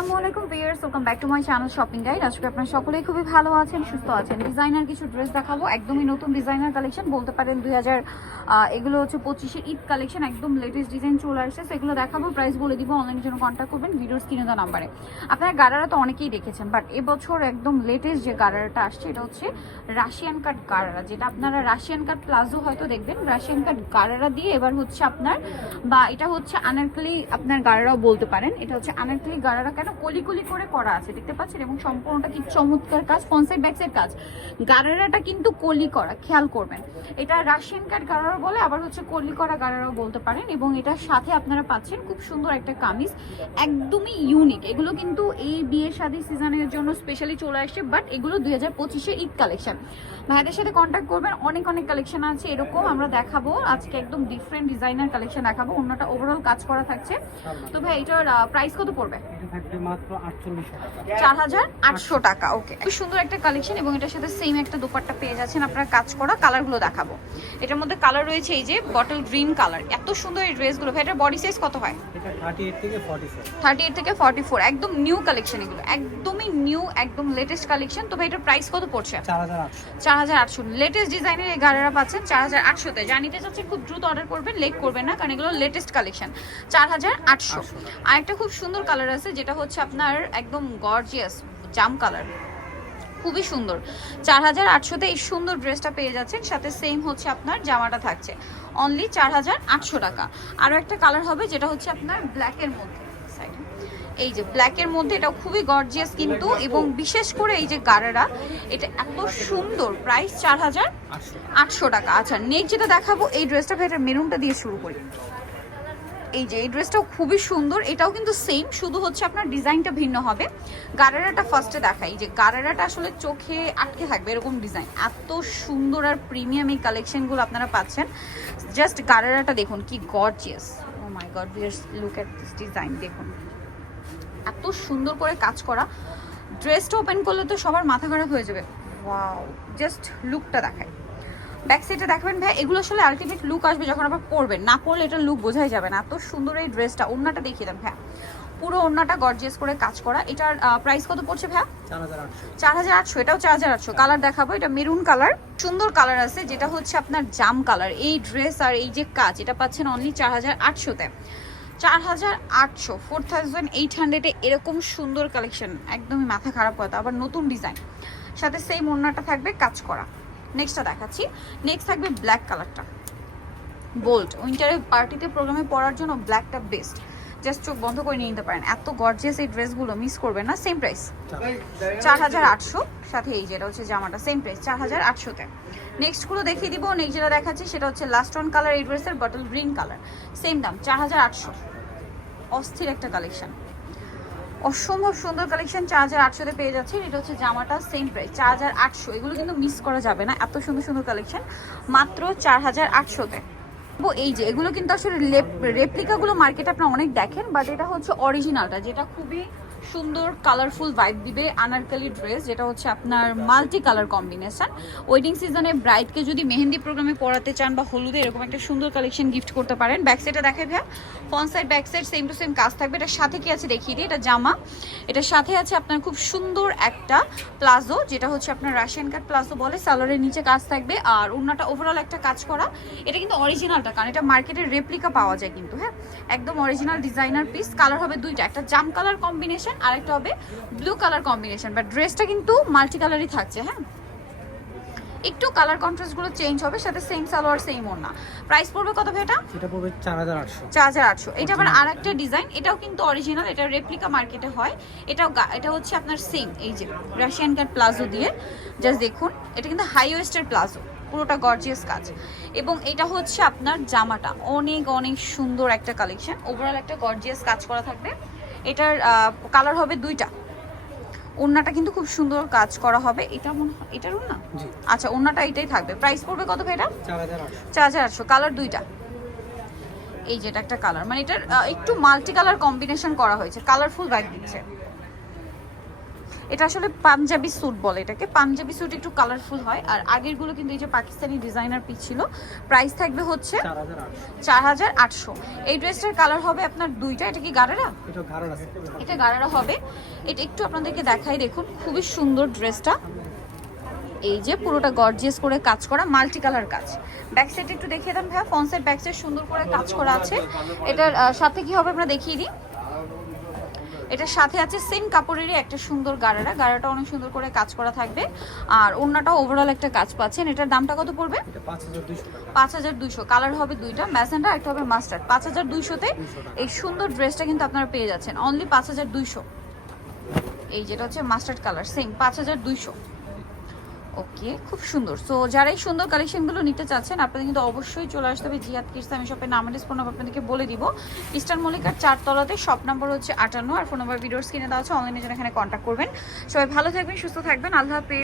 আসসালামু viewers, welcome back to my channel shopping guide. আজকে আপনারা সকলেই খুবই ভালো আছেন, সুস্থ আছেন। ডিজাইনার কিছু ড্রেস দেখাবো, একদমই নতুন ডিজাইনার কালেকশন বলতে পারেন। 2000 এগুলো হচ্ছে 25-এর ঈদ কালেকশন, একদম লেটেস্ট ডিজাইন চলে আসছে। সো এগুলো দেখাবো, প্রাইস বলে দিব। অনলাইনের জন্য কন্ট্যাক্ট করবেন ভিডিওর স্ক্রিনে দেওয়া নাম্বারে। আপনারা গারারা তো অনেকেই দেখেছেন, বাট এবছর একদম লেটেস্ট যে গারারাটা আসছে এটা হচ্ছে রাশিয়ান কাট গারারা, যেটা আপনারা রাশিয়ান কাট প্লাজো হয়তো দেখবেন। রাশিয়ান কাট গারারা দিয়ে এবার হচ্ছে আপনার, বা এটা হচ্ছে আনারকলি আপনার গারারাও বলতে পারেন। এটা হচ্ছে আনারকলি গারারা, কেন কলি কলি করে করা আছে দেখতে পাচ্ছেন, এবং সম্পূর্ণটা কি চমৎকার কাজ, ফ্রন্ট সাইড ব্যাক সাইড কাজ। গারারাটা কিন্তু কলি করা, খেয়াল করবেন। এটা রাশিয়ান কাট গারারা বলে, আবার হচ্ছে কলি করা গারারাও বলতে পারেন। এবং এটার সাথে আপনারা পাচ্ছেন খুব সুন্দর একটা কামিজ, একদমই ইউনিক। এগুলো কিন্তু এই বিয়ে শাদী সিজনের জন্য স্পেশালি চলে আসছে, বাট এগুলো 2025-এর ঈদ কালেকশন। ভাইদের সাথে কন্ট্যাক্ট করবেন, অনেক অনেক কালেকশন আছে এরকম আমরা দেখাবো আজকে। একদম ডিফারেন্ট ডিজাইনার কালেকশন দেখাবো, অন্যটা ওভারঅল কাজ করা থাকছে। তো ভাই এটার প্রাইস কত পড়বে? মাত্র 4800 টাকা। ওকে, খুব সুন্দর একটা কালেকশন, এবং এটার সাথে সেম একটা দোপাট্টা পেয়ে যাচ্ছেন আপনারা। কাজ করা কালারগুলো দেখাবো। এটার মধ্যে কালার রয়েছে এই যে বটল গ্রিন কালার, এত সুন্দর এই ড্রেসগুলো। ভাই এটার বডি সাইজ কত হয়? এটা 38 থেকে 44। 38 থেকে 44, একদম নিউ কালেকশন এগুলো, একদমই নিউ, একদম লেটেস্ট কালেকশন। তো ভাই এটার প্রাইস কত পড়ছে? 4800। লেটেস্ট ডিজাইনের এই গাড়িরা পাচ্ছেন 4800-তে। জানিতে চাচ্ছেন খুব দ্রুত অর্ডার করবেন, লেট করবেন না, কারণ এগুলো লেটেস্ট কালেকশন। 4800। আর একটা খুব সুন্দর কালার আছে যেটা হচ্ছে আপনার একদম গর্জিয়াস জাম কালার, খুবই সুন্দর। 4800-তে এই সুন্দর ড্রেসটা পেয়ে যাচ্ছেন, সাথে সেম হচ্ছে আপনার জামাটা থাকছে অনলি 4800 টাকা। আরও একটা কালার হবে যেটা হচ্ছে আপনার ব্ল্যাকের মধ্যে, এই যে ব্ল্যাকের মধ্যে, এটাও খুবই গর্জিয়াস কিন্তু, এবং বিশেষ করে এই যে গারারা, এটা এত সুন্দর। প্রাইস 4800 টাকা। আচ্ছা, নেক্সট যেটা দেখাবো এই ড্রেসটা, ভাই এটা মেরুনটা দিয়ে শুরু করি। এই যে এই ড্রেসটাও খুবই সুন্দর, এটাও কিন্তু সেম, শুধু হচ্ছে আপনার ডিজাইনটা ভিন্ন হবে। গারারাটা ফার্স্টে দেখাই, যে গারারাটা আসলে চোখে আটকে থাকবে এরকম ডিজাইন, এত সুন্দর আর প্রিমিয়াম এই কালেকশনগুলো আপনারা পাচ্ছেন। জাস্ট গারারাটা দেখুন কি gorgeous, oh my God, look at this design, দেখুন এত সুন্দর করে কাজ করা। ড্রেসটা ওপেন করলে তো সবার মাথা খারাপ হয়ে যাবে। ওয়াও, জাস্ট লুকটা দেখায়। ব্যাক সাইডে দেখাবেন ভাই, এগুলো আসলে আলটিমেট লুক আসবে যখন আবার পরবেন, না পরলে এটা লুক বোঝাই যাবে না। এত সুন্দর এই ড্রেসটা। ওড়নাটা দেখিয়ে দেন ভাই, পুরো ওড়নাটা গর্জিয়াস করে কাজ করা। এটার প্রাইস কত পড়ছে ভাই? 4800। এটাও 4800। কালার দেখাবো, এটা মেরুন কালার, সুন্দর কালার আছে যেটা হচ্ছে আপনার জাম কালার। এই ড্রেস আর এই যে কাজ, এটা পাচ্ছেন অনলি 4800-তে। 4800, 4800-এ এরকম সুন্দর কালেকশন, একদমই মাথা খারাপ কথা। আবার নতুন ডিজাইন, সাথে সেম ওড়নাটা থাকবে কাজ করা। নেক্সটটা দেখাচ্ছি, নেক্সট থাকবে ব্ল্যাক কালারটা, বোল্ড। উইন্টারে পার্টিতে প্রোগ্রামে পরার জন্য ব্ল্যাকটা বেস্ট, জাস্ট চোখ বন্ধ করে নিয়ে নিতে পারেন। এত গর্জিয়াস এই ড্রেসগুলো, মিস করবেন না। সেম প্রাইস 4800, সাথে এই যেটা হচ্ছে জামাটা সেম প্রাইস 4800-তে। নেক্সটগুলো দেখিয়ে দিব। নেক্সট যেটা দেখাচ্ছি সেটা হচ্ছে লাস্ট অন কালার, এই ড্রেসের বটল গ্রিন কালার, সেম দাম 4800। অস্থির একটা কালেকশন, অসম্ভব সুন্দর কালেকশন, 4800-তে পেয়ে যাচ্ছে। এটা হচ্ছে জামাটা সেম প্রাইস 4800। এগুলো কিন্তু মিস করা যাবে না, এত সুন্দর সুন্দর কালেকশন মাত্র 4800-তে। এই যে এগুলো কিন্তু আসলে রেপ্লিকাগুলো মার্কেটে আপনারা অনেক দেখেন, বাট এটা হচ্ছে অরিজিনালটা, যেটা খুবই সুন্দর কালারফুল ভাইব দিবে। আনারকলি ড্রেস, যেটা হচ্ছে আপনার মাল্টি কালার কম্বিনেশন। ওয়েডিং সিজনে ব্রাইডকে যদি মেহেন্দি প্রোগ্রামে পড়াতে চান বা হলুদে, এরকম একটা সুন্দর কালেকশন গিফট করতে পারেন। ব্যাক সাইডে দেখাই ভাইয়া, front side back side same to same কাজ থাকবে। এটার সাথে কি আছে দেখিয়ে দিই, এটা জামা, এটার সাথে আছে আপনার খুব সুন্দর একটা প্লাজো, যেটা হচ্ছে আপনার রাশিয়ান কাট প্লাজো বলে। সালোয়ারের নিচে কাজ থাকবে, আর ওড়নাটা ওভারঅল একটা কাজ করা। এটা কিন্তু অরিজিনালটা, কারণ এটা মার্কেটের রেপ্লিকা পাওয়া যায় কিন্তু, হ্যাঁ একদম অরিজিনাল ডিজাইনার পিস। কালার হবে দুইটা, একটা জাম কালার কম্বিনেশন, আর একটা হবে ব্লু কালার কম্বিনেশন, বাট ড্রেসটা কিন্তু মাল্টি কালারই থাকছে। হ্যাঁ, একটু কালার কন্ট্রাস্ট গুলো চেঞ্জ হবে, সাথে সেম সালোয়ার সেম ওড়না। প্রাইস পড়বে কত ভাই? এটা পড়বে 4800। 4800। এটা আবার আরেকটা ডিজাইন, এটাও কিন্তু অরিজিনাল, এটা রেপ্লিকা মার্কেটে হয়। এটা হচ্ছে আপনার সেম এই যে রাশিয়ান কাট প্লাজো দিয়ে, জাস্ট দেখুন এটা কিন্তু হাই ওয়েস্টের প্লাজো, পুরোটা গর্জিয়াস কাজ। এবং এটা হচ্ছে আপনার জামাটা, অনেক অনেক সুন্দর একটা কালেকশন, ওভারঅল একটা গর্জিয়াস কাজ করা থাকবে। এটার কালার হবে দুইটা। ওড়নাটা কিন্তু খুব সুন্দর কাজ করা হবে। এটা মনে হয় এটার ওড়না, আচ্ছা ওড়নাটা এটাই থাকবে। প্রাইস পড়বে কত ভাই? এটা 4800। কালার দুইটা, এই যেটা একটা কালার, মানে এটার একটু মাল্টি কালার কম্বিনেশন করা হয়েছে, কালারফুল ভাইব দিচ্ছে। এটা আসলে পাঞ্জাবি স্যুট বলে এটাকে, পাঞ্জাবি স্যুট একটু কালারফুল হয়। আর আগেরগুলো কিন্তু এই যে পাকিস্তানি ডিজাইনার পিস ছিল। প্রাইস থাকবে হচ্ছে 4800। এই ড্রেসটার কালার হবে আপনার দুইটা। এটা কি গারারা? এটা গারারা হবে। এটা একটু আপনাদেরকে দেখাই, দেখুন খুবই সুন্দর ড্রেসটা। এই যে পুরোটা গর্জিয়াস করে কাজ করা, মাল্টি কালার কাজ। ব্যাক সাইড একটু দেখিয়ে দেন ভাইয়া, ফ্রন্ট সাইড ব্যাক সাইড সুন্দর করে কাজ করা আছে। এটার সাথে কি হবে আমরা দেখিয়ে দিই। এটার সাথে আছে সেম কাপড়েরই একটা সুন্দর গারারা, গারাটা অনেক সুন্দর করে কাজ করা থাকবে। আর ওন্নাটাও ওভারঅল একটা কাজ পাচ্ছেন। এটার দামটা কত পড়বে? 5200। কালার হবে দুইটা, ম্যাজেন্টা একটা হবে মাস্টার্ড। 5200-তে এই সুন্দর ড্রেসটা কিন্তু আপনারা পেয়ে যাচ্ছেন অনলি 5200। এই যেটা হচ্ছে মাস্টার্ড কালার, সেম 5200। ওকে, খুব সুন্দর। সো যারা এই সুন্দর কালেকশনগুলো নিতে চাচ্ছেন আপনাদের কিন্তু অবশ্যই চলে আসতে হবে জিয়াদ কিডস। আমি শপের নাম অ্যাড্রেস ফোন নাম্বার আপনাদেরকে বলে দিব। ইস্টার্ন মল্লিকার 4 তলাতে, শপ নাম্বার হচ্ছে 58 আর ফোন নাম্বার ভিডিওর স্ক্রিনে দেওয়া আছে। অনলাইনে যেন এখানে কন্ট্যাক্ট করবেন। সবাই ভালো থাকবেন, সুস্থ থাকবেন, আল্লাহ হাফেজ।